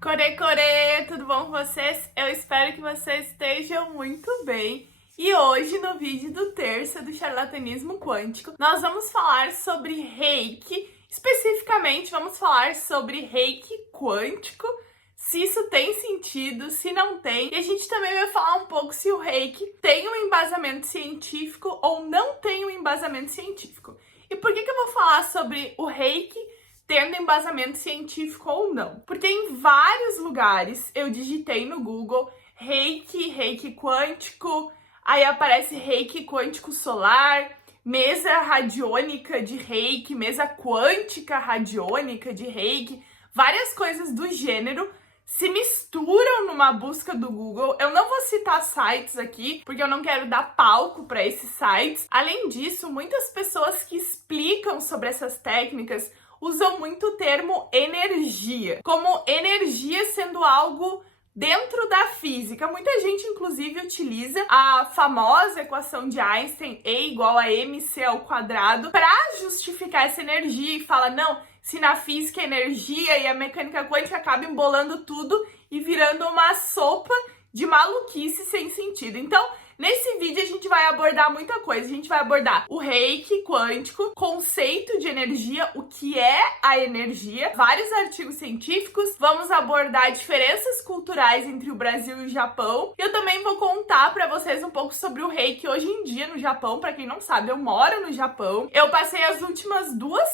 Core, tudo bom com vocês? Eu espero que vocês estejam muito bem. E hoje, no vídeo do terça do charlatanismo quântico, nós vamos falar sobre reiki. Especificamente, vamos falar sobre reiki quântico, se isso tem sentido, se não tem. E a gente também vai falar um pouco se o reiki tem um embasamento científico ou não tem um embasamento científico. E por que eu vou falar sobre o reiki tendo embasamento científico ou não? Porque em vários lugares eu digitei no Google reiki quântico, aí aparece reiki quântico solar, mesa radiônica de reiki, mesa quântica radiônica de reiki, várias coisas do gênero se misturam numa busca do Google. Eu não vou citar sites aqui, porque eu não quero dar palco para esses sites. Além disso, muitas pessoas que explicam sobre essas técnicas usam muito o termo energia, como energia sendo algo dentro da física. Muita gente, inclusive, utiliza a famosa equação de Einstein, E igual a mc ao quadrado, para justificar essa energia e fala, não, se na física a energia e a mecânica quântica acabam embolando tudo e virando uma sopa de maluquice sem sentido. Então, nesse vídeo a gente vai abordar muita coisa. A gente vai abordar o reiki quântico, conceito de energia, o que é a energia, vários artigos científicos, vamos abordar diferenças culturais entre o Brasil e o Japão. Eu também vou contar pra vocês um pouco sobre o reiki hoje em dia no Japão. Pra quem não sabe, eu moro no Japão. Eu passei as últimas 2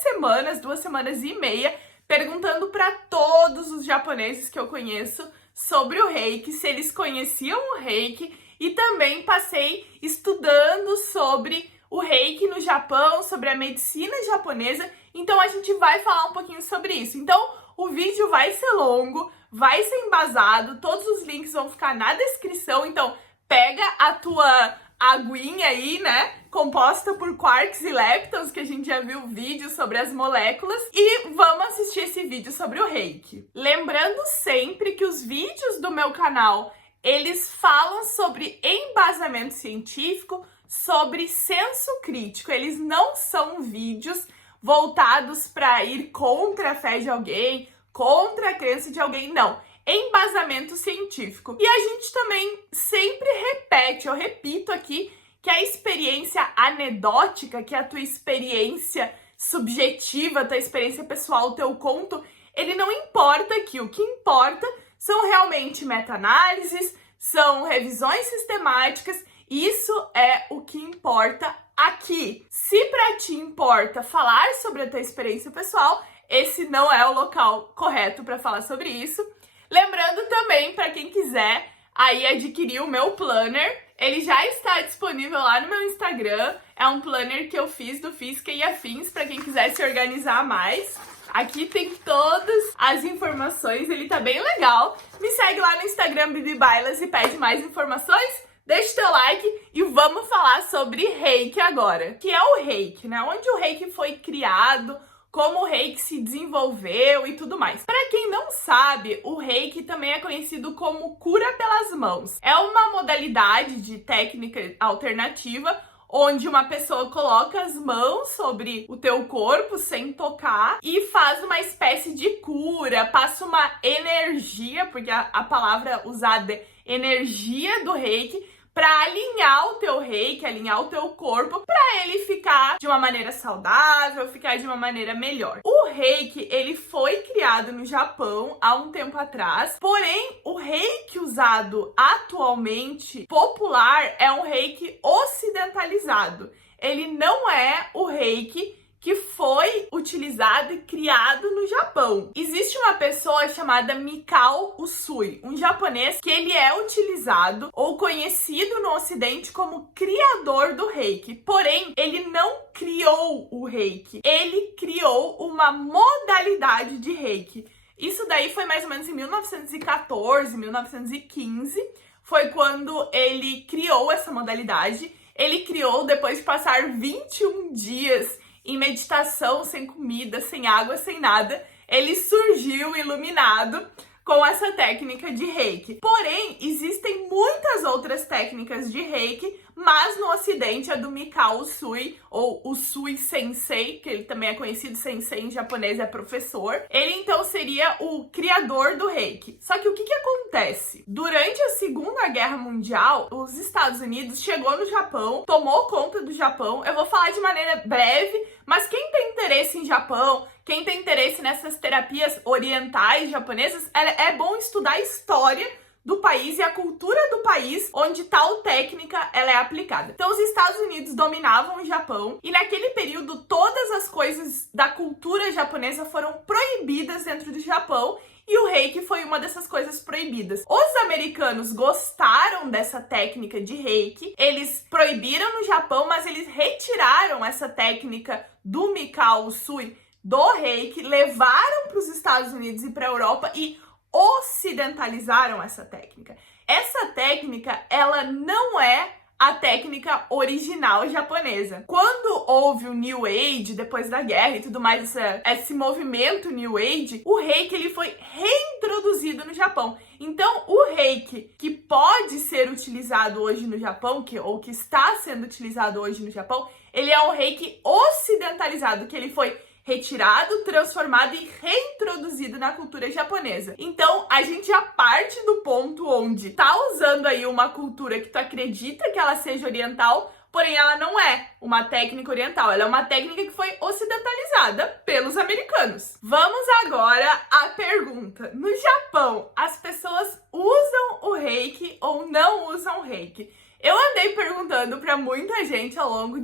semanas e meia, perguntando pra todos os japoneses que eu conheço sobre o reiki, se eles conheciam o reiki. E também passei estudando sobre o reiki no Japão, sobre a medicina japonesa. Então a gente vai falar um pouquinho sobre isso. Então o vídeo vai ser longo, vai ser embasado, todos os links vão ficar na descrição. Então pega a tua aguinha aí, né, composta por quarks e leptons, que a gente já viu vídeo sobre as moléculas, e vamos assistir esse vídeo sobre o reiki. Lembrando sempre que os vídeos do meu canal eles falam sobre embasamento científico, sobre senso crítico. Eles não são vídeos voltados para ir contra a fé de alguém, contra a crença de alguém, não. Embasamento científico. E a gente também sempre repete, eu repito aqui, que a experiência anedótica, que é a tua experiência subjetiva, a tua experiência pessoal, o teu conto, ele não importa aqui. O que importa são realmente meta-análises, são revisões sistemáticas, isso é o que importa aqui. Se pra ti importa falar sobre a tua experiência pessoal, esse não é o local correto para falar sobre isso. Lembrando também, para quem quiser aí adquirir o meu planner, ele já está disponível lá no meu Instagram. É um planner que eu fiz do Física e Afins, para quem quiser se organizar mais. Aqui tem todas as informações, ele tá bem legal. Me segue lá no Instagram, Bibi Bailas, e pede mais informações. Deixa teu like e vamos falar sobre reiki agora. Que é o reiki, né? Onde o reiki foi criado, como o reiki se desenvolveu e tudo mais. Para quem não sabe, o reiki também é conhecido como cura pelas mãos. É uma modalidade de técnica alternativa onde uma pessoa coloca as mãos sobre o teu corpo sem tocar e faz uma espécie de cura, passa uma energia, porque a palavra usada é energia do reiki, para alinhar o teu reiki, alinhar o teu corpo, para ele ficar de uma maneira saudável, ficar de uma maneira melhor. O reiki, ele foi criado no Japão há um tempo atrás, porém, o reiki usado atualmente, popular, é um reiki ocidentalizado. Ele não é o reiki que foi utilizado e criado no Japão. Existe uma pessoa chamada Mikao Usui, um japonês que ele é utilizado ou conhecido no ocidente como criador do reiki. Porém, ele não criou o reiki. Ele criou uma modalidade de reiki. Isso daí foi mais ou menos em 1914, 1915. Foi quando ele criou essa modalidade. Ele criou depois de passar 21 dias em meditação, sem comida, sem água, sem nada. Ele surgiu iluminado com essa técnica de Reiki. Porém, existem muitas outras técnicas de Reiki, mas no ocidente a do Mikao Usui, ou Usui Sensei, que ele também é conhecido, Sensei em japonês é professor. Ele então seria o criador do Reiki. Só que o que acontece? Durante a Segunda Guerra Mundial, os Estados Unidos chegou no Japão, tomou conta do Japão. Eu vou falar de maneira breve, mas quem tem interesse em Japão, quem tem interesse nessas terapias orientais japonesas, é bom estudar a história do país e a cultura do país onde tal técnica ela é aplicada. Então os Estados Unidos dominavam o Japão e naquele período todas as coisas da cultura japonesa foram proibidas dentro do Japão e o Reiki foi uma dessas coisas proibidas. Os americanos gostaram dessa técnica de Reiki, eles proibiram no Japão, mas eles retiraram essa técnica do Mikao Usui do Reiki, levaram para os Estados Unidos e para a Europa e ocidentalizaram essa técnica. Essa técnica, ela não é a técnica original japonesa. Quando houve o New Age, depois da guerra e tudo mais, esse movimento New Age, o Reiki ele foi reintroduzido no Japão. Então, o Reiki que pode ser utilizado hoje no Japão, ou que está sendo utilizado hoje no Japão, ele é um Reiki ocidentalizado, que ele foi retirado, transformado e reintroduzido na cultura japonesa. Então, a gente já parte do ponto onde tá usando aí uma cultura que tu acredita que ela seja oriental, porém ela não é uma técnica oriental, ela é uma técnica que foi ocidentalizada pelos americanos. Vamos agora à pergunta. No Japão, as pessoas usam o Reiki ou não usam o Reiki? Eu andei perguntando pra muita gente ao longo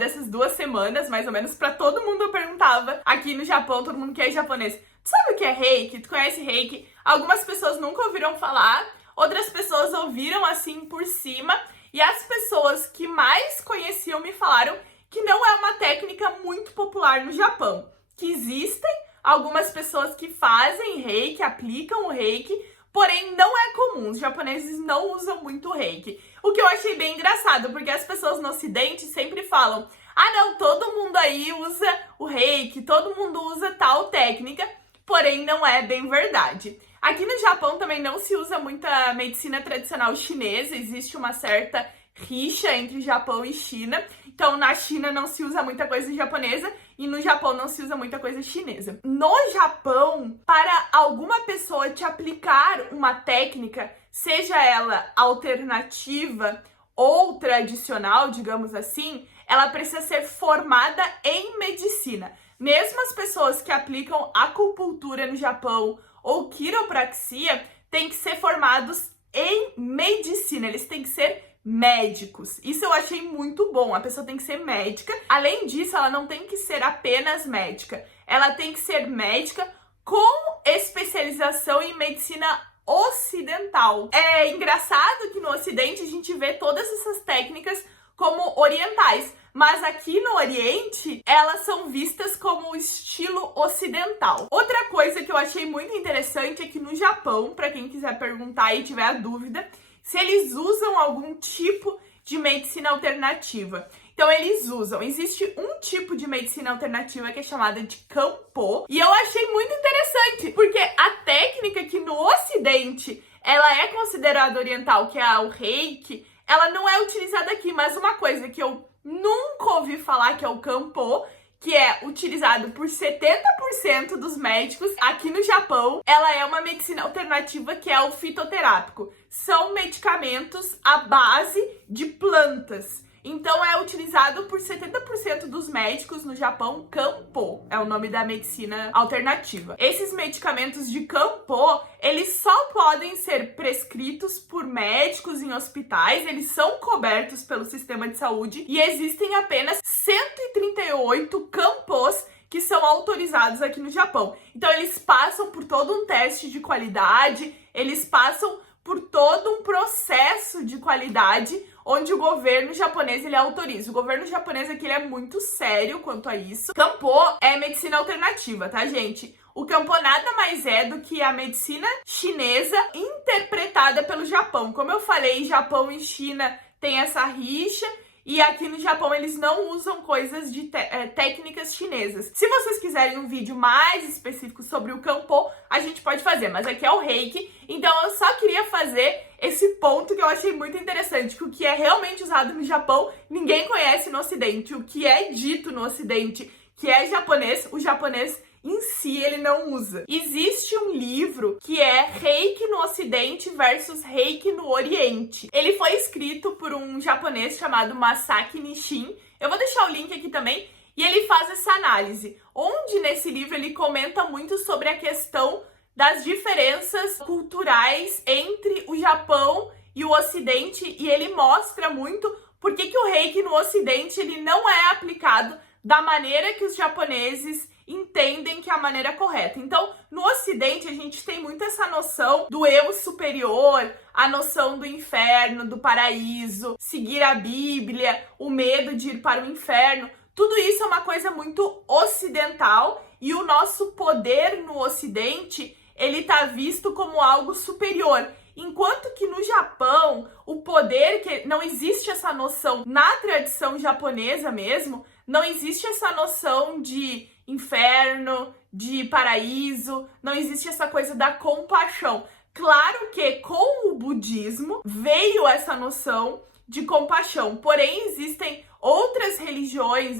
dessas 2 semanas, mais ou menos, pra todo mundo eu perguntava aqui no Japão, todo mundo que é japonês. Tu sabe o que é Reiki? Tu conhece Reiki? Algumas pessoas nunca ouviram falar, outras pessoas ouviram assim por cima, e as pessoas que mais conheciam me falaram que não é uma técnica muito popular no Japão, que existem algumas pessoas que fazem Reiki, aplicam o Reiki, porém não é comum, os japoneses não usam muito o Reiki. O que eu achei bem engraçado, porque as pessoas no ocidente sempre falam: ah não, todo mundo aí usa o Reiki, todo mundo usa tal técnica, porém não é bem verdade. Aqui no Japão também não se usa muita medicina tradicional chinesa, existe uma certa rixa entre Japão e China. Então, na China não se usa muita coisa japonesa e no Japão não se usa muita coisa chinesa. No Japão, para alguma pessoa te aplicar uma técnica, seja ela alternativa ou tradicional, digamos assim, ela precisa ser formada em medicina. Mesmo as pessoas que aplicam acupuntura no Japão ou quiropraxia têm que ser formados em medicina, eles têm que ser médicos. Isso eu achei muito bom. A pessoa tem que ser médica. Além disso, ela não tem que ser apenas médica. Ela tem que ser médica com especialização em medicina ocidental. É engraçado que no Ocidente a gente vê todas essas técnicas como orientais, mas aqui no Oriente elas são vistas como estilo ocidental. Outra coisa que eu achei muito interessante é que no Japão, para quem quiser perguntar e tiver a dúvida, se eles usam algum tipo de medicina alternativa. Então eles usam, existe um tipo de medicina alternativa que é chamada de Kanpo, e eu achei muito interessante, porque a técnica que no Ocidente ela é considerada oriental, que é o Reiki, ela não é utilizada aqui, mas uma coisa que eu nunca ouvi falar, que é o Kanpo, que é utilizado por 70% dos médicos aqui no Japão, ela é uma medicina alternativa que é o fitoterápico. São medicamentos à base de plantas. Então é utilizado por 70% dos médicos no Japão. Kanpo é o nome da medicina alternativa. Esses medicamentos de Kanpo, eles só podem ser prescritos por médicos em hospitais, eles são cobertos pelo sistema de saúde e existem apenas 138 Kanpos que são autorizados aqui no Japão. Então eles passam por todo um teste de qualidade, eles passam por todo um processo de qualidade onde o governo japonês ele autoriza. O governo japonês aqui ele é muito sério quanto a isso. Kanpo é medicina alternativa, tá, gente? O Kanpo nada mais é do que a medicina chinesa interpretada pelo Japão. Como eu falei, Japão e China tem essa rixa e aqui no Japão eles não usam coisas de técnicas chinesas. Se vocês quiserem um vídeo mais específico sobre o Kanpo, a gente pode fazer, mas aqui é o Reiki, então eu só queria fazer esse ponto que eu achei muito interessante, que o que é realmente usado no Japão, ninguém conhece no Ocidente. O que é dito no Ocidente, que é japonês, o japonês em si ele não usa. Existe um livro que é Reiki no Ocidente versus Reiki no Oriente. Ele foi escrito por um japonês chamado Masaki Nishin. Eu vou deixar o link aqui também. E ele faz essa análise, onde nesse livro ele comenta muito sobre a questão das diferenças culturais entre o Japão e o Ocidente, e ele mostra muito por que o Reiki no Ocidente ele não é aplicado da maneira que os japoneses entendem que é a maneira correta. Então, no Ocidente, a gente tem muito essa noção do eu superior, a noção do inferno, do paraíso, seguir a Bíblia, o medo de ir para o inferno. Tudo isso é uma coisa muito ocidental, e o nosso poder no Ocidente, ele tá visto como algo superior. Enquanto que no Japão, o poder, que não existe essa noção na tradição japonesa mesmo, não existe essa noção de inferno, de paraíso, não existe essa coisa da compaixão. Claro que com o budismo veio essa noção de compaixão, porém existem outras religiões,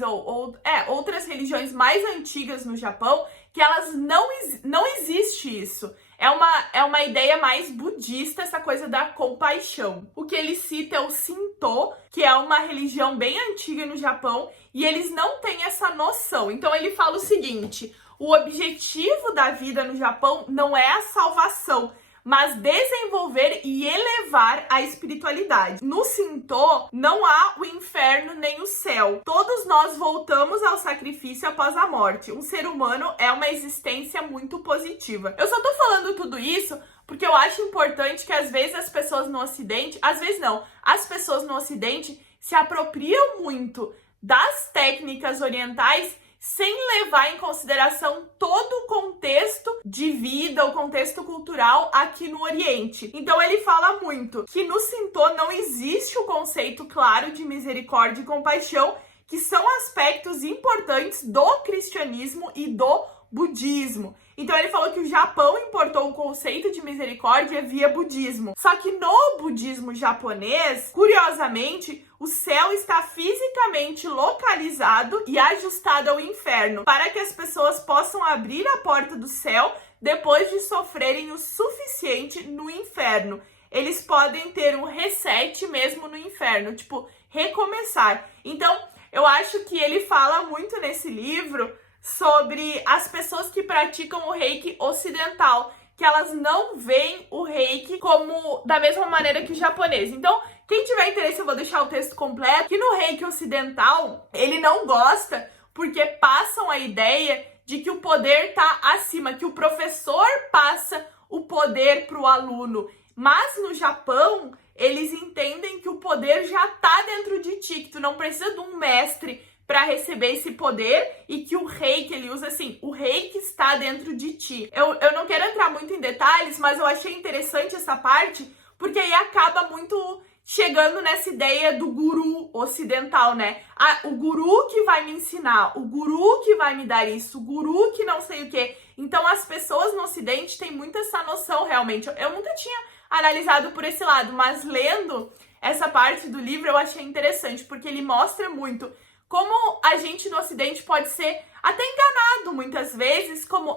outras religiões mais antigas no Japão, que elas não existe isso. É uma ideia mais budista, essa coisa da compaixão. O que ele cita é o Shinto, que é uma religião bem antiga no Japão, e eles não têm essa noção. Então ele fala o seguinte: o objetivo da vida no Japão não é a salvação, mas desenvolver e elevar a espiritualidade. No Shinto, não há o inferno nem o céu. Todos nós voltamos ao sacrifício após a morte. Um ser humano é uma existência muito positiva. Eu só tô falando tudo isso porque eu acho importante que às vezes as pessoas no Ocidente, às vezes não, as pessoas no Ocidente se apropriam muito das técnicas orientais sem levar em consideração todo o contexto de vida, o contexto cultural aqui no Oriente. Então ele fala muito que no Shinto não existe o conceito claro de misericórdia e compaixão, que são aspectos importantes do cristianismo e do budismo. Então ele falou que o Japão importou o conceito de misericórdia via budismo. Só que no budismo japonês, curiosamente, o céu está fisicamente localizado e ajustado ao inferno, para que as pessoas possam abrir a porta do céu depois de sofrerem o suficiente no inferno. Eles podem ter um reset mesmo no inferno, tipo, recomeçar. Então, eu acho que ele fala muito nesse livro sobre as pessoas que praticam o Reiki ocidental, que elas não veem o Reiki como da mesma maneira que o japonês. Então, quem tiver interesse, eu vou deixar o texto completo. Que no Reiki ocidental, ele não gosta porque passam a ideia de que o poder tá acima, que o professor passa o poder pro aluno. Mas no Japão, eles entendem que o poder já tá dentro de ti, que tu não precisa de um mestre para receber esse poder, e que o Reiki, ele usa assim, o Reiki está dentro de ti. Eu não quero entrar muito em detalhes, mas eu achei interessante essa parte, porque aí acaba muito chegando nessa ideia do guru ocidental, né? O guru que vai me ensinar, o guru que vai me dar isso, o guru que não sei o quê. Então as pessoas no Ocidente têm muito essa noção, realmente. Eu nunca tinha analisado por esse lado, mas lendo essa parte do livro eu achei interessante, porque ele mostra muito como a gente no Ocidente pode ser até enganado muitas vezes, como,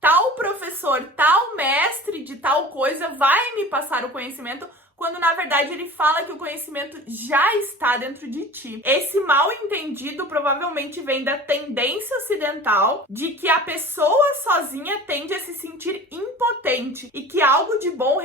tal professor, tal mestre de tal coisa vai me passar o conhecimento, quando na verdade ele fala que o conhecimento já está dentro de ti. Esse mal entendido provavelmente vem da tendência ocidental de que a pessoa sozinha tende a se sentir impotente e que algo de bom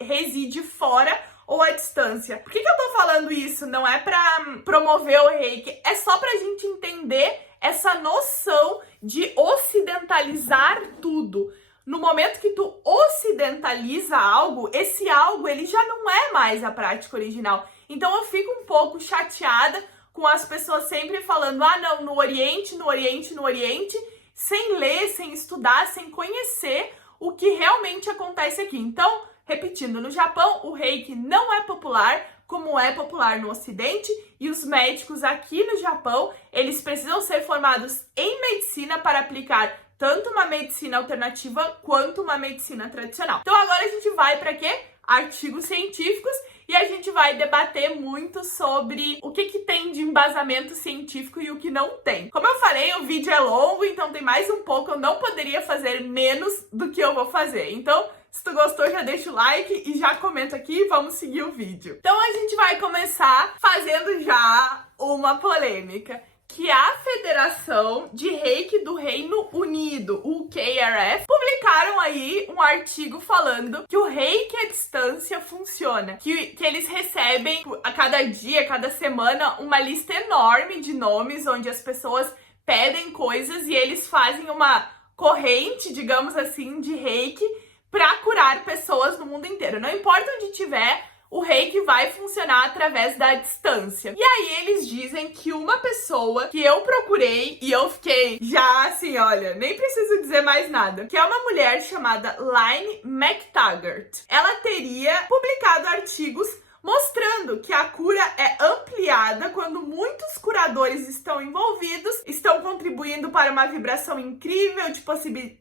reside fora ou à distância. Por que eu tô falando isso? Não é pra promover o Reiki, é só pra gente entender essa noção de ocidentalizar tudo. No momento que tu ocidentaliza algo, esse algo ele já não é mais a prática original. Então eu fico um pouco chateada com as pessoas sempre falando, não, no Oriente, no Oriente, no Oriente, sem ler, sem estudar, sem conhecer o que realmente acontece aqui. Então, repetindo, no Japão o Reiki não é popular, como é popular no Ocidente, e os médicos aqui no Japão, eles precisam ser formados em medicina para aplicar tanto uma medicina alternativa quanto uma medicina tradicional. Então agora a gente vai para quê? Artigos científicos, e a gente vai debater muito sobre o que tem de embasamento científico e o que não tem. Como eu falei, o vídeo é longo, então tem mais um pouco, eu não poderia fazer menos do que eu vou fazer. Então, se tu gostou, já deixa o like e já comenta aqui e vamos seguir o vídeo. Então a gente vai começar fazendo já uma polêmica, que a Federação de Reiki do Reino Unido, o KRF, publicaram aí um artigo falando que o Reiki à distância funciona, que eles recebem a cada dia, a cada semana, uma lista enorme de nomes onde as pessoas pedem coisas e eles fazem uma corrente, digamos assim, de Reiki para curar pessoas no mundo inteiro. Não importa onde tiver, o Reiki vai funcionar através da distância. E aí eles dizem que uma pessoa que eu procurei e eu fiquei já assim, olha, nem preciso dizer mais nada, que é uma mulher chamada Laine McTaggart. Ela teria publicado artigos mostrando que a cura é ampliada quando muitos curadores estão envolvidos, estão contribuindo para uma vibração incrível de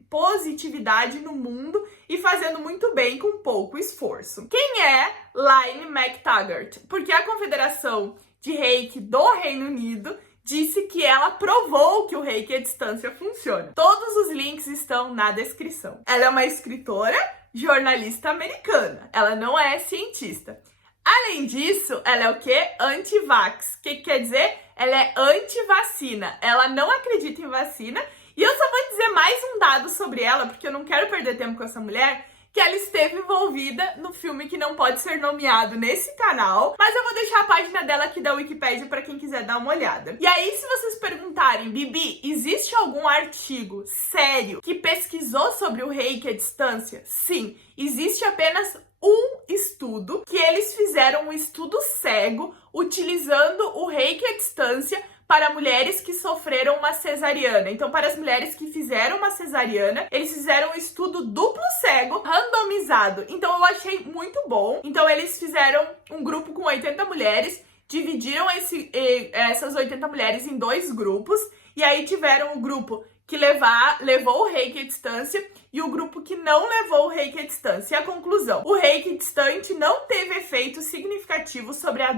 positividade no mundo e fazendo muito bem com pouco esforço. Quem é Laine McTaggart? Porque a Confederação de Reiki do Reino Unido disse que ela provou que o Reiki à distância funciona. Todos os links estão na descrição. Ela é uma escritora, jornalista americana. Ela não é cientista. Além disso, ela é o quê? Anti-vax. O que quer dizer? Ela é anti-vacina. Ela não acredita em vacina. E eu só vou dizer mais um dado sobre ela, porque eu não quero perder tempo com essa mulher, que ela esteve envolvida no filme que não pode ser nomeado nesse canal, mas eu vou deixar a página dela aqui da Wikipédia para quem quiser dar uma olhada. E aí, se vocês perguntarem, Bibi, existe algum artigo sério que pesquisou sobre o Reiki à distância? Sim, existe apenas um estudo, que eles fizeram um estudo cego utilizando o Reiki à distância para mulheres que sofreram uma cesariana. Então, para as mulheres que fizeram uma cesariana, eles fizeram um estudo duplo cego, randomizado. Então, eu achei muito bom. Então, eles fizeram um grupo com 80 mulheres, dividiram essas 80 mulheres em 2 grupos, e aí tiveram o grupo que levou o Reiki à distância e o grupo que não levou o Reiki à distância. E a conclusão: o Reiki distante não teve efeito significativo sobre a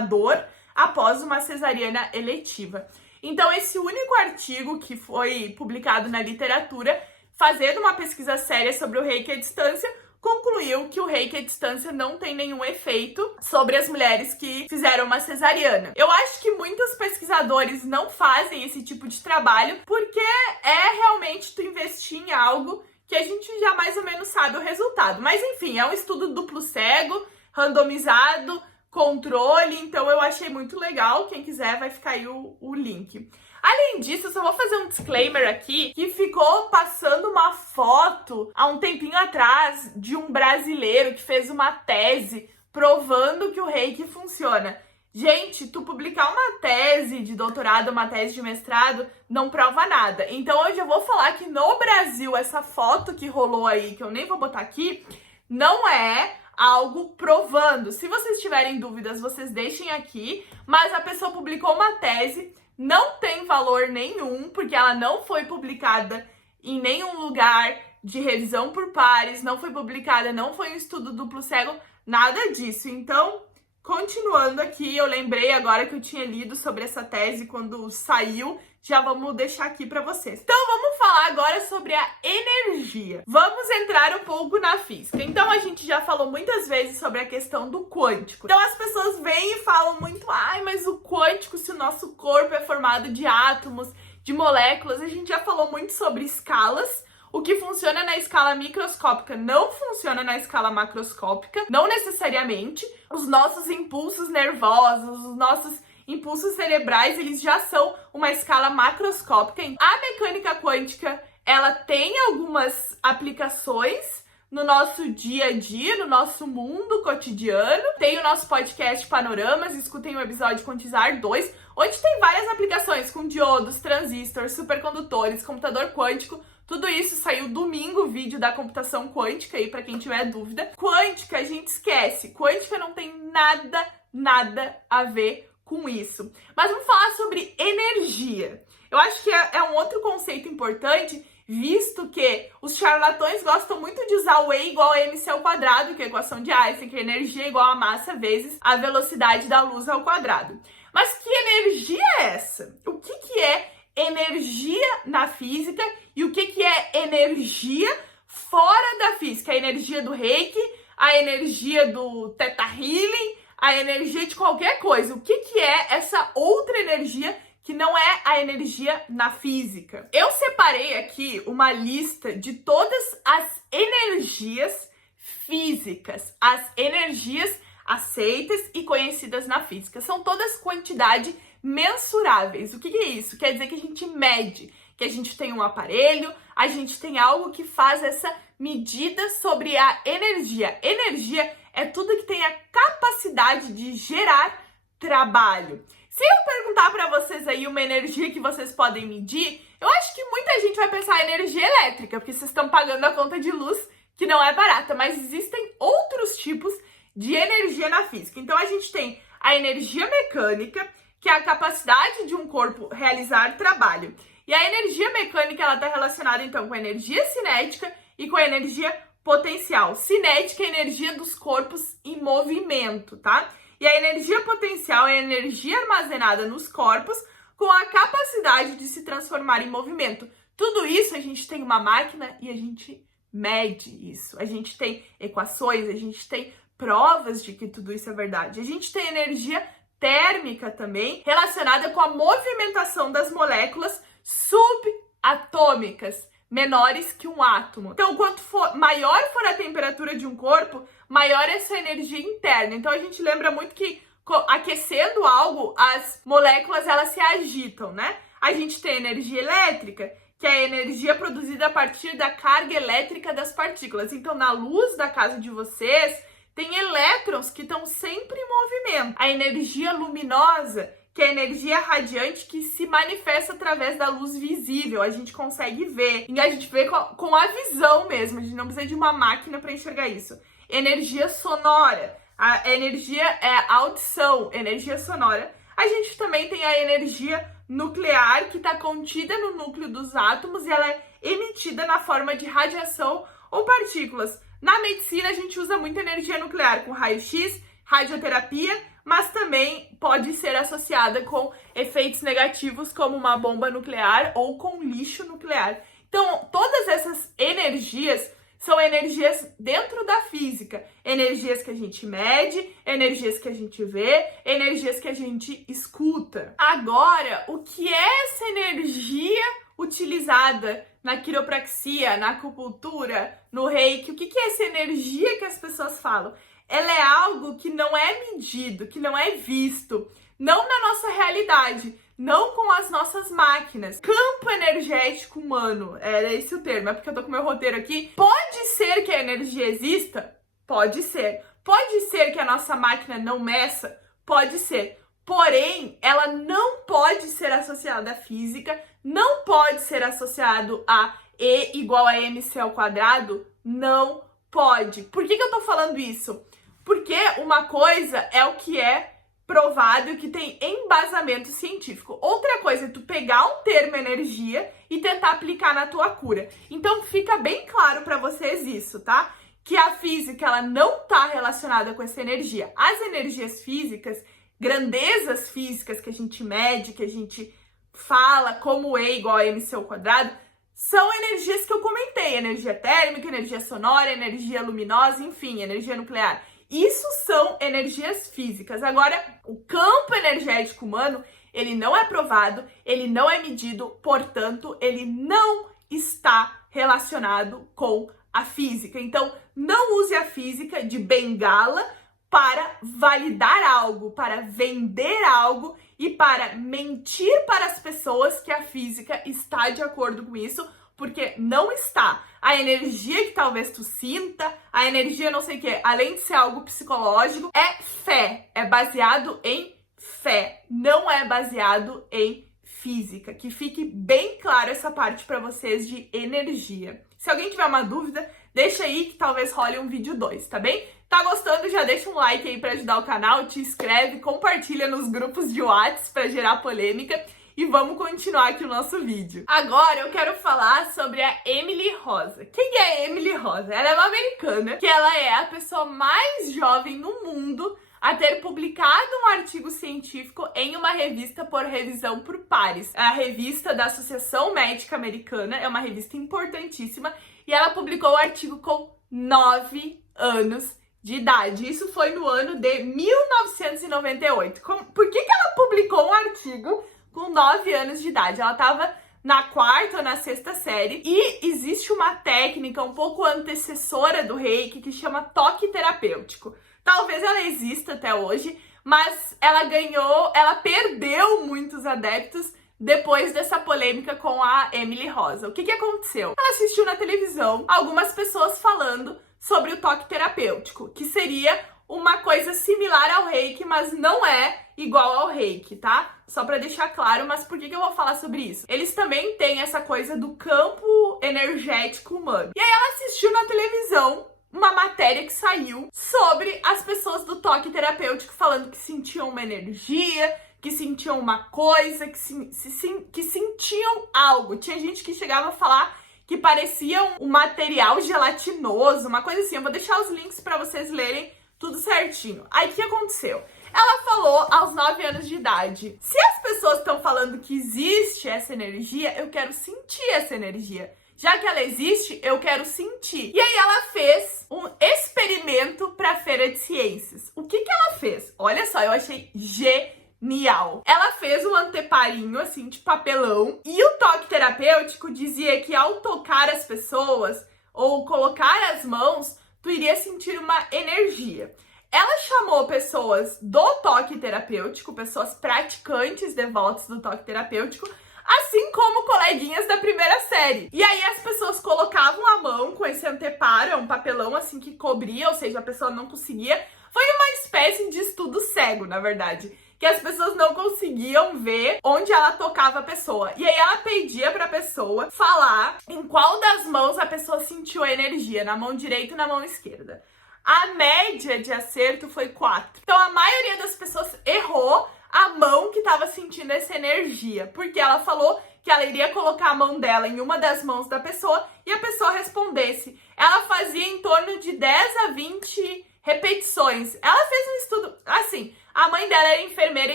dor após uma cesariana eletiva. Então, esse único artigo que foi publicado na literatura, fazendo uma pesquisa séria sobre o Reiki à distância, concluiu que o Reiki à distância não tem nenhum efeito sobre as mulheres que fizeram uma cesariana. Eu acho que muitos pesquisadores não fazem esse tipo de trabalho porque é realmente tu investir em algo que a gente já mais ou menos sabe o resultado. Mas enfim, é um estudo duplo cego, randomizado, controle, então eu achei muito legal. Quem quiser vai ficar aí o link. Além disso, eu só vou fazer um disclaimer aqui, que ficou passando uma foto há um tempinho atrás de um brasileiro que fez uma tese provando que o Reiki funciona. Gente, tu publicar uma tese de doutorado, uma tese de mestrado, não prova nada. Então hoje eu vou falar que no Brasil, essa foto que rolou aí, que eu nem vou botar aqui, não é algo provando. Se vocês tiverem dúvidas, vocês deixem aqui, mas a pessoa publicou uma tese, não tem valor nenhum, porque ela não foi publicada em nenhum lugar de revisão por pares, não foi publicada, não foi um estudo duplo cego, nada disso. Então, continuando aqui, eu lembrei agora que eu tinha lido sobre essa tese quando saiu, já vamos deixar aqui para vocês. Então, vamos falar agora sobre a energia. Vamos entrar um pouco na física. Então, a gente já falou muitas vezes sobre a questão do quântico. Então, as pessoas vêm e falam muito, ai, mas o quântico, se o nosso corpo é formado de átomos, de moléculas, a gente já falou muito sobre escalas. O que funciona na escala microscópica não funciona na escala macroscópica, não necessariamente. Os nossos impulsos nervosos, os nossos impulsos cerebrais, eles já são uma escala macroscópica. A mecânica quântica, ela tem algumas aplicações no nosso dia a dia, no nosso mundo cotidiano. Tem o nosso podcast Panoramas, escutem o episódio Quantizar 2, onde tem várias aplicações com diodos, transistores, supercondutores, computador quântico. Tudo isso saiu domingo, o vídeo da computação quântica aí, para quem tiver dúvida. Quântica, a gente esquece. Quântica não tem nada nada a ver com isso. Mas vamos falar sobre energia. Eu acho que é um outro conceito importante, visto que os charlatões gostam muito de usar o E igual a mc ao quadrado, que é a equação de Einstein, que é energia igual a massa vezes a velocidade da luz ao quadrado. Mas que energia é essa? O que é energia na física e o que é energia fora da física? A energia do Reiki, a energia do Theta Healing, a energia de qualquer coisa. O que é essa outra energia que não é a energia na física? Eu separei aqui uma lista de todas as energias físicas, as energias aceitas e conhecidas na física. São todas quantidade mensuráveis. O que é isso? Quer dizer que a gente mede, que a gente tem um aparelho, a gente tem algo que faz essa medida sobre a energia. Energia é tudo que tem a capacidade de gerar trabalho. Se eu perguntar para vocês aí uma energia que vocês podem medir, eu acho que muita gente vai pensar em energia elétrica, porque vocês estão pagando a conta de luz, que não é barata, mas existem outros tipos de energia na física. Então a gente tem a energia mecânica, que é a capacidade de um corpo realizar trabalho. E a energia mecânica, ela está relacionada então com a energia cinética e com a energia potencial. Cinética é a energia dos corpos em movimento, tá? E a energia potencial é a energia armazenada nos corpos com a capacidade de se transformar em movimento. Tudo isso a gente tem uma máquina e a gente mede isso. A gente tem equações, a gente tem provas de que tudo isso é verdade. A gente tem energia térmica também, relacionada com a movimentação das moléculas subatômicas, menores que um átomo. Então, quanto maior for a temperatura de um corpo, maior é essa energia interna. Então, a gente lembra muito que aquecendo algo, as moléculas elas se agitam, né? A gente tem energia elétrica, que é a energia produzida a partir da carga elétrica das partículas. Então, na luz da casa de vocês, tem elétrons que estão sempre em movimento. A energia luminosa, que é a energia radiante que se manifesta através da luz visível. A gente consegue ver. E a gente vê com a visão mesmo. A gente não precisa de uma máquina para enxergar isso. Energia sonora. A energia é a audição, energia sonora. A gente também tem a energia nuclear, que está contida no núcleo dos átomos e ela é emitida na forma de radiação ou partículas. Na medicina, a gente usa muito energia nuclear com raio-x, radioterapia, mas também pode ser associada com efeitos negativos como uma bomba nuclear ou com lixo nuclear. Então, todas essas energias são energias dentro da física. Energias que a gente mede, energias que a gente vê, energias que a gente escuta. Agora, o que é essa energia utilizada na quiropraxia, na acupuntura, no reiki? O que é essa energia que as pessoas falam? Ela é algo que não é medido, que não é visto, não na nossa realidade, não com as nossas máquinas. Campo energético humano, era esse o termo, é porque eu tô com meu roteiro aqui. Pode ser que a energia exista? Pode ser. Pode ser que a nossa máquina não meça? Pode ser. Porém, ela não pode ser associada à física, não pode ser associado a E igual a mc ao quadrado, não pode. Por que eu tô falando isso? Porque uma coisa é o que é provado e que tem embasamento científico. Outra coisa é tu pegar um termo energia e tentar aplicar na tua cura. Então fica bem claro para vocês isso, tá? Que a física ela não tá relacionada com essa energia. As energias físicas, grandezas físicas que a gente mede, que a gente fala como E igual a mc ao quadrado, são energias que eu comentei. Energia térmica, energia sonora, energia luminosa, enfim, energia nuclear. Isso são energias físicas. Agora, o campo energético humano, ele não é provado, ele não é medido, portanto, ele não está relacionado com a física. Então, não use a física de bengala para validar algo, para vender algo e para mentir para as pessoas que a física está de acordo com isso, porque não está. A energia que talvez tu sinta, a energia não sei o que, além de ser algo psicológico, é fé, é baseado em fé, não é baseado em física, que fique bem claro essa parte para vocês de energia. Se alguém tiver uma dúvida, deixa aí que talvez role um vídeo 2, tá bem? Tá gostando? Já deixa um like aí para ajudar o canal, te inscreve, compartilha nos grupos de WhatsApp para gerar polêmica e vamos continuar aqui o nosso vídeo. Agora eu quero falar sobre a Emily Rosa. Quem é a Emily Rosa? Ela é uma americana, que ela é a pessoa mais jovem no mundo a ter publicado um artigo científico em uma revista por revisão por pares. A revista da Associação Médica Americana é uma revista importantíssima e ela publicou o artigo com 9 anos de idade. Isso foi no ano de 1998. Por que ela publicou um artigo com 9 anos de idade? Ela estava na 4ª ou na 6ª série e existe uma técnica um pouco antecessora do Reiki que chama toque terapêutico. Talvez ela exista até hoje, mas ela perdeu muitos adeptos depois dessa polêmica com a Emily Rosa. O que aconteceu? Ela assistiu na televisão algumas pessoas falando sobre o toque terapêutico, que seria uma coisa similar ao Reiki, mas não é igual ao Reiki, tá? Só pra deixar claro, mas por que eu vou falar sobre isso? Eles também têm essa coisa do campo energético humano. E aí ela assistiu na televisão uma matéria que saiu sobre as pessoas do toque terapêutico falando que sentiam uma energia, que sentiam uma coisa, que sentiam algo. Tinha gente que chegava a falar que parecia um material gelatinoso, uma coisa assim. Eu vou deixar os links para vocês lerem tudo certinho. Aí o que aconteceu? Ela falou aos 9 anos de idade: se as pessoas estão falando que existe essa energia, eu quero sentir essa energia. Já que ela existe, eu quero sentir. E aí ela fez um experimento para a Feira de Ciências. O que ela fez? Olha só, eu achei genial. Ela fez um anteparinho, assim, de papelão. E o toque terapêutico dizia que ao tocar as pessoas ou colocar as mãos, tu iria sentir uma energia. Ela chamou pessoas do toque terapêutico, pessoas praticantes devotos do toque terapêutico, assim como coleguinhas da primeira série. E aí as pessoas colocavam a mão com esse anteparo, um papelão assim que cobria, ou seja, a pessoa não conseguia. Foi uma espécie de estudo cego, na verdade, que as pessoas não conseguiam ver onde ela tocava a pessoa. E aí ela pedia pra pessoa falar em qual das mãos a pessoa sentiu a energia, na mão direita e na mão esquerda. A média de acerto foi 4. Então a maioria das pessoas errou a mão que estava sentindo essa energia, porque ela falou que ela iria colocar a mão dela em uma das mãos da pessoa e a pessoa respondesse. Ela fazia em torno de 10 a 20 repetições. Ela fez um estudo, assim, a mãe dela era enfermeira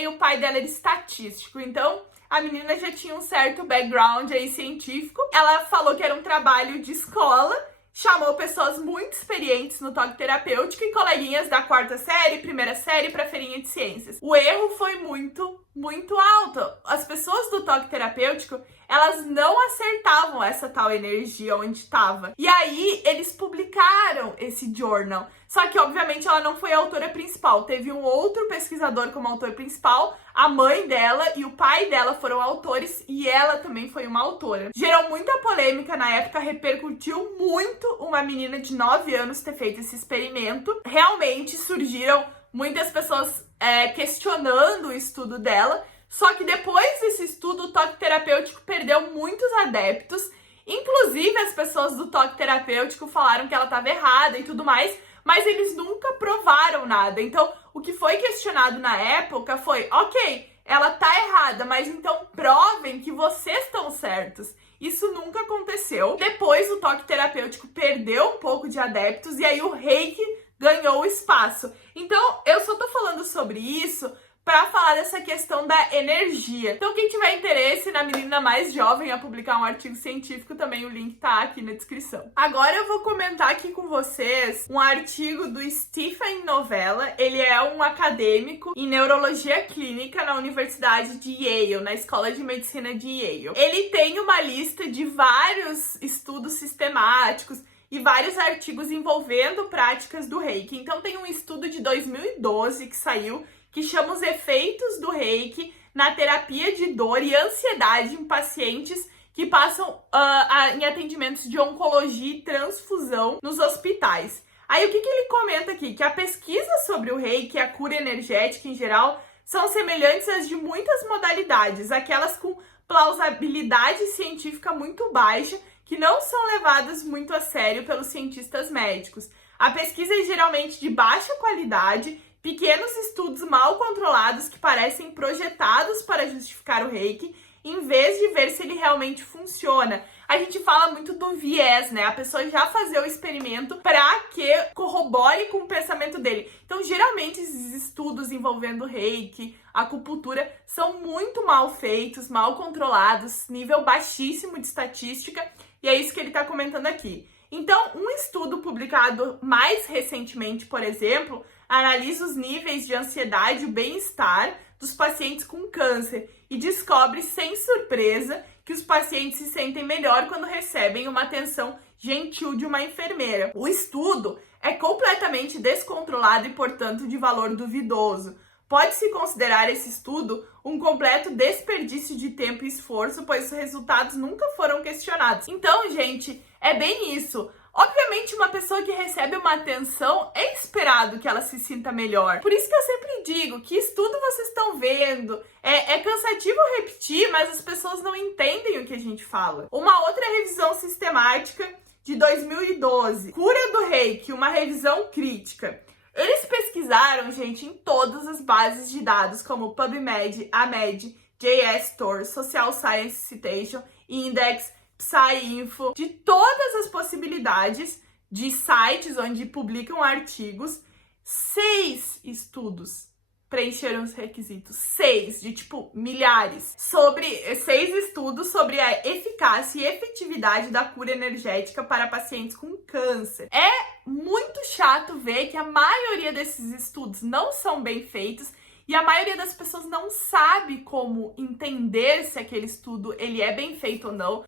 e o pai dela era estatístico, então a menina já tinha um certo background aí científico. Ela falou que era um trabalho de escola, chamou pessoas muito experientes no toque terapêutico e coleguinhas da 4ª série, 1ª série para a feirinha de ciências. O erro foi muito alto. As pessoas do toque terapêutico, elas não acertavam essa tal energia onde estava. E aí, eles publicaram esse journal. Só que, obviamente, ela não foi a autora principal. Teve um outro pesquisador como autor principal, a mãe dela e o pai dela foram autores e ela também foi uma autora. Gerou muita polêmica na época, repercutiu muito uma menina de 9 anos ter feito esse experimento. Realmente surgiram muitas pessoas questionando o estudo dela, só que depois desse estudo o toque terapêutico perdeu muitos adeptos, inclusive as pessoas do toque terapêutico falaram que ela estava errada e tudo mais, mas eles nunca provaram nada. Então o que foi questionado na época foi: ok, ela tá errada, mas então provem que vocês estão certos. Isso nunca aconteceu. Depois o toque terapêutico perdeu um pouco de adeptos e aí o Reiki ganhou o espaço. Então, eu só tô falando sobre isso para falar dessa questão da energia. Então, quem tiver interesse na menina mais jovem a publicar um artigo científico, também o link tá aqui na descrição. Agora eu vou comentar aqui com vocês um artigo do Stephen Novella. Ele é um acadêmico em neurologia clínica na Universidade de Yale, na Escola de Medicina de Yale. Ele tem uma lista de vários estudos sistemáticos e vários artigos envolvendo práticas do Reiki. Então tem um estudo de 2012 que saiu, que chama Os Efeitos do Reiki na Terapia de Dor e Ansiedade em Pacientes que passam em atendimentos de oncologia e transfusão nos hospitais. Aí o que ele comenta aqui? Que a pesquisa sobre o Reiki e a cura energética em geral são semelhantes às de muitas modalidades, aquelas com plausibilidade científica muito baixa, que não são levadas muito a sério pelos cientistas médicos. A pesquisa é geralmente de baixa qualidade, pequenos estudos mal controlados que parecem projetados para justificar o reiki, em vez de ver se ele realmente funciona. A gente fala muito do viés, né? A pessoa já fazer o experimento para que corrobore com o pensamento dele. Então, geralmente, esses estudos envolvendo reiki, acupuntura, são muito mal feitos, mal controlados, nível baixíssimo de estatística, e é isso que ele está comentando aqui. Então, um estudo publicado mais recentemente, por exemplo, analisa os níveis de ansiedade e bem-estar dos pacientes com câncer e descobre, sem surpresa, que os pacientes se sentem melhor quando recebem uma atenção gentil de uma enfermeira. O estudo é completamente descontrolado e, portanto, de valor duvidoso. Pode-se considerar esse estudo um completo desperdício de tempo e esforço, pois os resultados nunca foram questionados. Então, gente, é bem isso. Obviamente, uma pessoa que recebe uma atenção, é esperado que ela se sinta melhor. Por isso que eu sempre digo, que estudo vocês estão vendo? É cansativo repetir, mas as pessoas não entendem o que a gente fala. Uma outra revisão sistemática de 2012, Cura do Reiki, uma revisão crítica. Eles pesquisaram, gente, em todas as bases de dados, como PubMed, AMED, JSTOR, Social Science Citation, Index, PsyInfo, de todas as possibilidades de sites onde publicam artigos. 6 estudos preencheram os requisitos. 6, de tipo milhares. 6 estudos sobre a eficácia e efetividade da cura energética para pacientes com câncer. É muito chato ver que a maioria desses estudos não são bem feitos e a maioria das pessoas não sabe como entender se aquele estudo ele é bem feito ou não.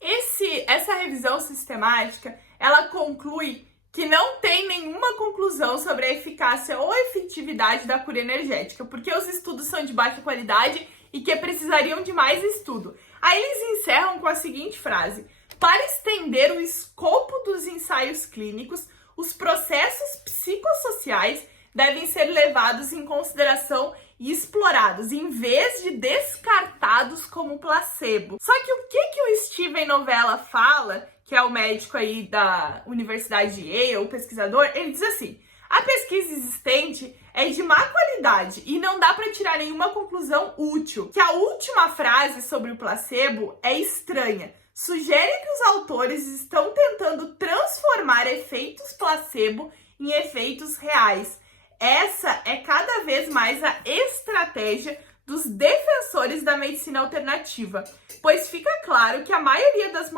Essa revisão sistemática, ela conclui que não tem nenhuma conclusão sobre a eficácia ou efetividade da cura energética, porque os estudos são de baixa qualidade e que precisariam de mais estudo. Aí eles encerram com a seguinte frase: para estender o escopo dos ensaios clínicos, os processos psicossociais devem ser levados em consideração e explorados, em vez de descartados como placebo. Só que o que o Steven Novella fala, que é o médico aí da Universidade de Yale, o pesquisador, ele diz assim: a pesquisa existente é de má qualidade e não dá para tirar nenhuma conclusão útil. Que a última frase sobre o placebo é estranha. Sugere que os autores estão tentando transformar efeitos placebo em efeitos reais. Essa é cada vez mais a estratégia dos defensores da medicina alternativa, pois fica claro que a maioria das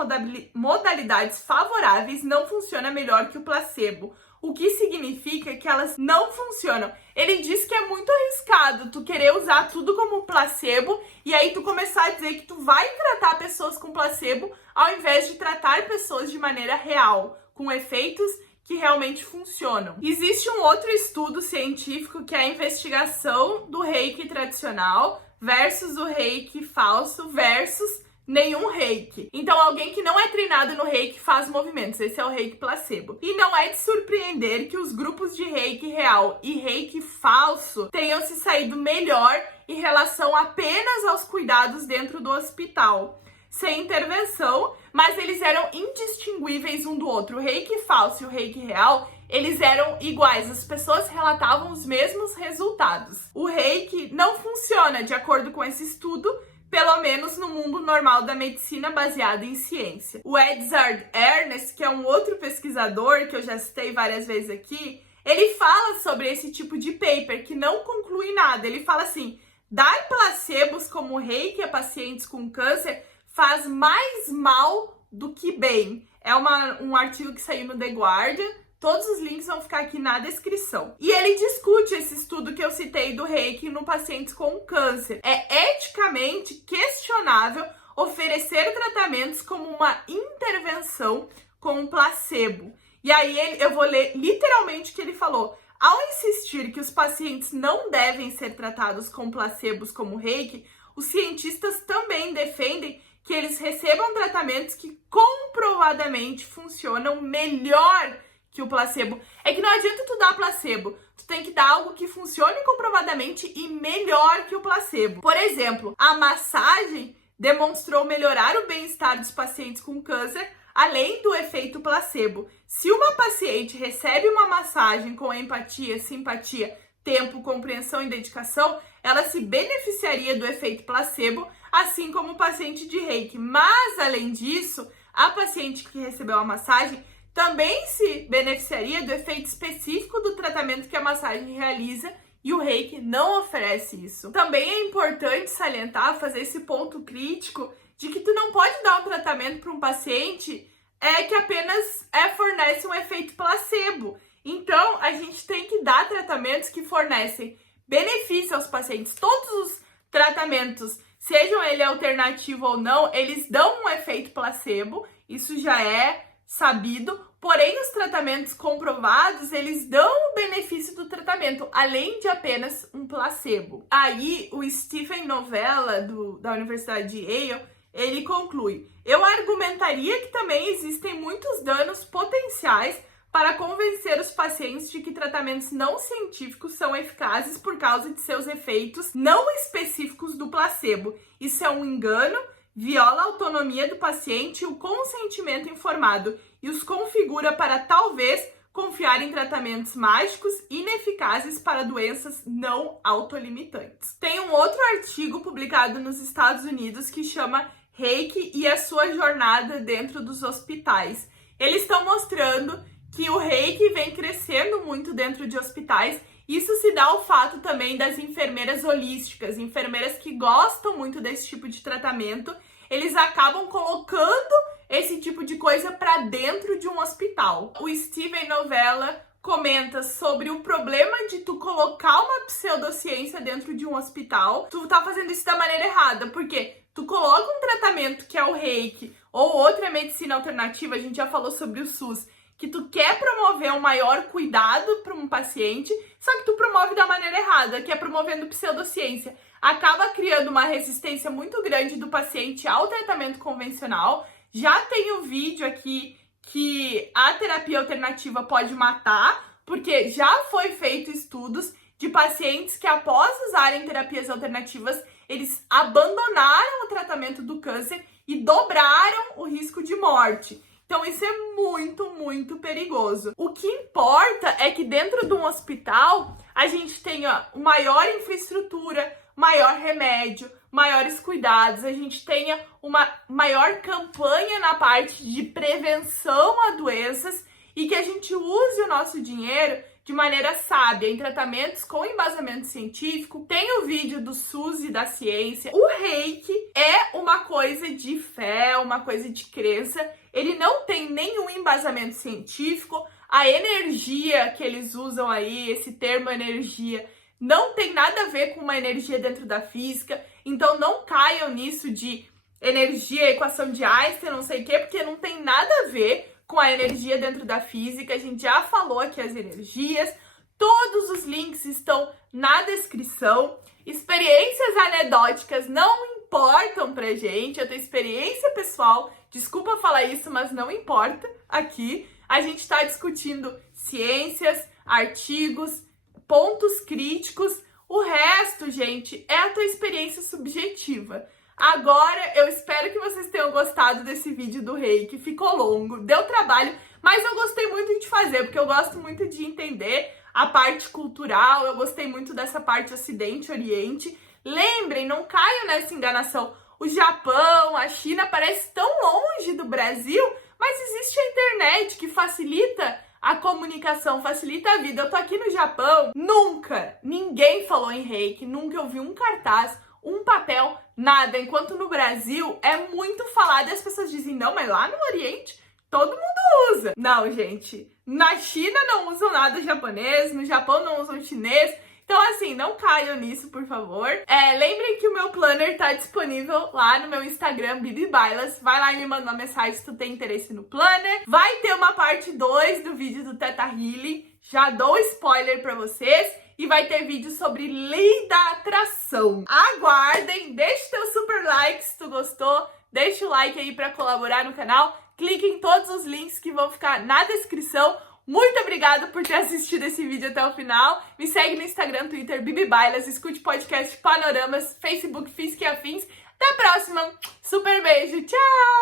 modalidades favoráveis não funciona melhor que o placebo, o que significa que elas não funcionam. Ele diz que é muito arriscado tu querer usar tudo como placebo e aí tu começar a dizer que tu vai tratar pessoas com placebo ao invés de tratar pessoas de maneira real, com efeitos que realmente funcionam. Existe um outro estudo científico que é a investigação do reiki tradicional versus o reiki falso versus nenhum reiki. Então, alguém que não é treinado no reiki faz movimentos. Esse é o reiki placebo. E não é de surpreender que os grupos de reiki real e reiki falso tenham se saído melhor em relação apenas aos cuidados dentro do hospital, sem intervenção, mas eles eram indistinguíveis um do outro. O reiki falso e o reiki real, eles eram iguais, as pessoas relatavam os mesmos resultados. O reiki não funciona de acordo com esse estudo, pelo menos no mundo normal da medicina baseada em ciência. O Edzard Ernest, que é um outro pesquisador que eu já citei várias vezes aqui, ele fala sobre esse tipo de paper que não conclui nada. Ele fala assim: dar placebos como reiki a pacientes com câncer faz mais mal do que bem. É um artigo que saiu no The Guardian. Todos os links vão ficar aqui na descrição. E ele discute esse estudo que eu citei do reiki no pacientes com câncer. É eticamente questionável oferecer tratamentos como uma intervenção com um placebo. E aí eu vou ler literalmente o que ele falou. Ao insistir que os pacientes não devem ser tratados com placebos como reiki, os cientistas também defendem que eles recebam tratamentos que comprovadamente funcionam melhor que o placebo. É que não adianta tu dar placebo, tu tem que dar algo que funcione comprovadamente e melhor que o placebo. Por exemplo, a massagem demonstrou melhorar o bem-estar dos pacientes com câncer, além do efeito placebo. Se uma paciente recebe uma massagem com empatia, simpatia, tempo, compreensão e dedicação, ela se beneficiaria do efeito placebo, assim como o paciente de Reiki. Mas, além disso, a paciente que recebeu a massagem também se beneficiaria do efeito específico do tratamento que a massagem realiza, e o Reiki não oferece isso. Também é importante salientar, fazer esse ponto crítico de que tu não pode dar um tratamento para um paciente que apenas fornece um efeito placebo. Então, a gente tem que dar tratamentos que fornecem benefício aos pacientes. Todos os tratamentos, sejam ele alternativo ou não, eles dão um efeito placebo, isso já é sabido, porém os tratamentos comprovados, eles dão o benefício do tratamento, além de apenas um placebo. Aí, o Stephen Novella, da Universidade de Yale, ele conclui: eu argumentaria que também existem muitos danos potenciais para convencer os pacientes de que tratamentos não científicos são eficazes por causa de seus efeitos não específicos do placebo. Isso é um engano, viola a autonomia do paciente e o consentimento informado e os configura para talvez confiar em tratamentos mágicos ineficazes para doenças não autolimitantes. Tem um outro artigo publicado nos Estados Unidos que chama Reiki e a sua jornada dentro dos hospitais. Eles estão mostrando que o Reiki vem crescendo muito dentro de hospitais. Isso se dá ao fato também das enfermeiras holísticas, enfermeiras que gostam muito desse tipo de tratamento. Eles acabam colocando esse tipo de coisa para dentro de um hospital. O Stephen Novella comenta sobre o problema de tu colocar uma pseudociência dentro de um hospital. Tu tá fazendo isso da maneira errada, porque tu coloca um tratamento que é o Reiki ou outra medicina alternativa, a gente já falou sobre o SUS, que tu quer promover um maior cuidado para um paciente, só que tu promove da maneira errada, que é promovendo pseudociência. Acaba criando uma resistência muito grande do paciente ao tratamento convencional. Já tem o vídeo aqui que a terapia alternativa pode matar, porque já foi feito estudos de pacientes que após usarem terapias alternativas, eles abandonaram o tratamento do câncer e dobraram o risco de morte. Então isso é muito, muito perigoso. O que importa é que dentro de um hospital a gente tenha maior infraestrutura, maior remédio, maiores cuidados, a gente tenha uma maior campanha na parte de prevenção a doenças e que a gente use o nosso dinheiro de maneira sábia, em tratamentos com embasamento científico. Tem o vídeo do SUS e da ciência. O Reiki é uma coisa de fé, uma coisa de crença. Ele não tem nenhum embasamento científico. A energia que eles usam aí, esse termo energia, não tem nada a ver com uma energia dentro da física. Então não caiam nisso de energia, equação de Einstein, não sei o quê, porque não tem nada a ver com a energia dentro da física. A gente já falou aqui as energias. Todos os links estão na descrição. Experiências anedóticas não importam pra gente. Eu tenho experiência pessoal. Desculpa falar isso, mas não importa aqui. A gente tá discutindo ciências, artigos, pontos críticos. O resto, gente, é a tua experiência subjetiva. Agora, eu espero que vocês tenham gostado desse vídeo do Reiki. Ficou longo, deu trabalho, mas eu gostei muito de fazer, porque eu gosto muito de entender a parte cultural, eu gostei muito dessa parte Ocidente, Oriente. Lembrem, não caiam nessa enganação. O Japão, a China parece tão longe do Brasil, mas existe a internet que facilita a comunicação, facilita a vida. Eu tô aqui no Japão, nunca ninguém falou em Reiki, nunca eu vi um cartaz, um papel, nada. Enquanto no Brasil é muito falado e as pessoas dizem, não, mas lá no Oriente todo mundo usa. Não, gente, na China não usam nada japonês, no Japão não usam chinês. Então, assim, não caiam nisso, por favor. Lembrem que o meu planner tá disponível lá no meu Instagram, Bibi Bailas. Vai lá e me manda uma mensagem se tu tem interesse no planner. Vai ter uma parte 2 do vídeo do Theta Healing. Já dou spoiler pra vocês. E vai ter vídeo sobre lei da atração. Aguardem, deixe teu super like se tu gostou. Deixa o like aí pra colaborar no canal. Clique em todos os links que vão ficar na descrição. Muito obrigada por ter assistido esse vídeo até o final. Me segue no Instagram, Twitter, Bibi Bailas. Escute podcast Panoramas, Facebook, Física e Afins. Até a próxima. Super beijo. Tchau!